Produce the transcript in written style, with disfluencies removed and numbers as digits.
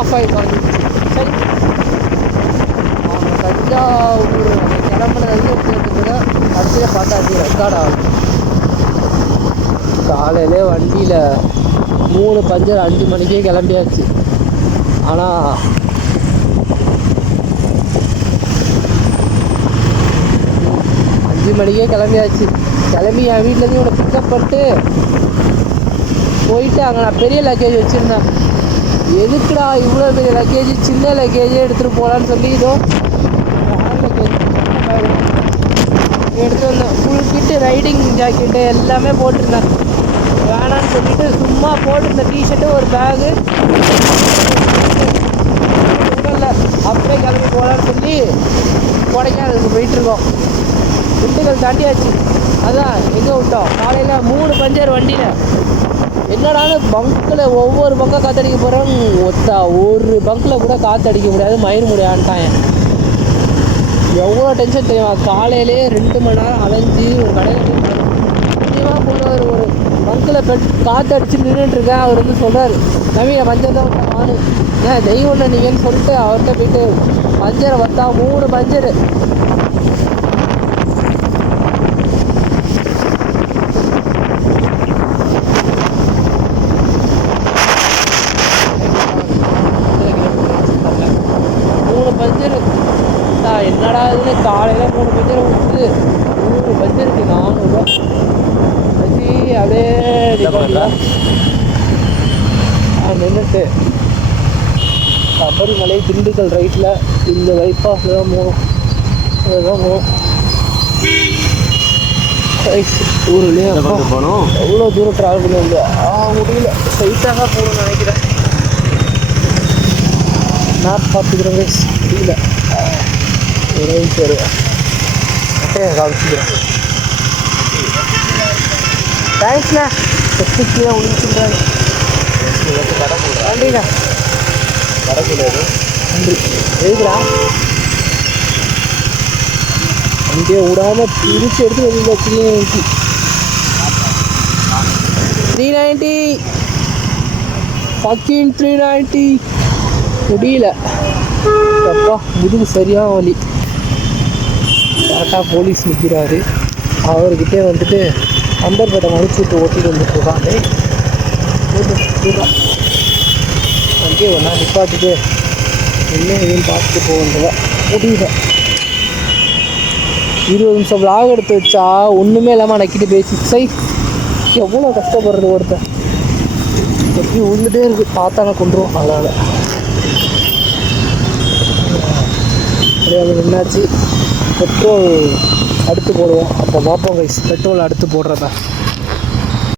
Of ஆகி வந்துச்சு. சரி அவங்க தஞ்சாவூர் கிளம்புனது கடைசியில் பார்த்தா அது ரெக்கார்ட் ஆகும். காலையிலே வண்டியில் 3 பஞ்சர் 5 மணிக்கே கிளம்பியாச்சு. ஆனால் 5 மணிக்கே கிளம்பியாச்சு. கிளம்பி என் வீட்டிலேருந்து இவனை பிக்கப் பண்ணிட்டு போயிட்டு அங்கே நான் பெரிய லக்கேஜ் வச்சுருந்தேன். எதுக்குடா இவ்வளோ பெரிய லக்கேஜ், சின்ன லக்கேஜே எடுத்துகிட்டு போகலான்னு சொல்லி இதோ லக்கேஜ் எடுத்து வந்தேன். ஃபுல் கிட்டு ரைடிங் ஜாக்கெட்டு எல்லாமே போட்டிருந்தேன். வேணான்னு சொல்லிட்டு சும்மா போட்டிருந்த டிஷர்ட்டு ஒரு பேகு இல்லை அப்படியே கிளம்பி போகலான்னு சொல்லி கொடைக்கானலுக்கு போயிட்டுருக்கோம். திண்டுக்கல் தாண்டியாச்சு. அதான் எங்கே விட்டோம் காலையில் 3 பஞ்சர் வண்டியில். என்னடாலும் பங்கில் ஒவ்வொரு பக்கம் காற்றடிக்க போகிறோம். ஒரு பங்கில் கூட காற்றடிக்க முடியாது, மயிர் முடியான்ட்டான். எவ்வளோ டென்ஷன் தெரியுமா? காலையிலே 2 மணி நேரம் அலைஞ்சி ஒரு கடையில் முக்கியமாக போடுவார். ஒரு பங்கில் காற்று அடிச்சு நின்றுட்டுருக்கேன். அவர் வந்து சொல்கிறார், நவீன பஞ்சர் தான் வானு ஏன் தெய்வம் நீங்கன்னு சொல்லிட்டு அவர்கிட்ட போயிட்டு பஞ்சரை வந்தா 3 பஞ்சரு. என்னடா இதுன்னு காலையில் 3 பஞ்சரை விட்டு 3 பஞ்சருக்கு 400 ரூபா வச்சு அப்படியே நின்றுட்டு சபரிமலை திண்டுக்கல் ரைட்டில் இந்த பைபாஸில் தான் போகணும். அதுதான் போகணும். ஊருலேயே போகணும். எவ்வளோ தூரம் ட்ராவல் பண்ண முடியல. ஸ்ட்ரைட்டாக போகணும்னு நினைக்கிறேன். மேப் பார்த்துக்கிறேன் கைஸ். முடியல சரி காமிச்சுக்கிறேன். தேங்க்ஸ்ண்ணா. செப்டிக்லாம் ஒழிச்சுன்றாங்க. நன்றிண்ணா. வரக்கூடாது. நன்றி. எதுக்குறா வண்டியை விடாமல் பிரித்து எடுத்து வெளியில் 390 ஃபக்கிங் 390 முடியல. அப்பா முதுகு சரியாக வலி. கரெக்டாக போலீஸ் நிற்கிறாரு. அவர்கிட்டே வந்துட்டு அம்பர்பேட்டை மடிச்சு விட்டு ஓட்டிட்டு வந்துட்டுருக்காங்க. வண்டியை ஒன்றா நிப்பாட்டிட்டு என்ன எதுவும் பார்த்துட்டு போகின்றதா முடியல. 20 நிமிஷம் விளாக் எடுத்து வச்சா ஒன்றுமே இல்லாமல் நக்கிட்டு பேசி சை எவ்வளோ கஷ்டப்படுறது ஒருத்தன். எப்படி விழுந்துட்டே இருக்குது. பார்த்தாங்க கொண்டுருவோம். அதனால் அது என்னாச்சு பெட்ரோல் அடுத்து போடுவோம். அப்போ பார்ப்போம் கைஸ் பெட்ரோல் அடுத்து போடுறத.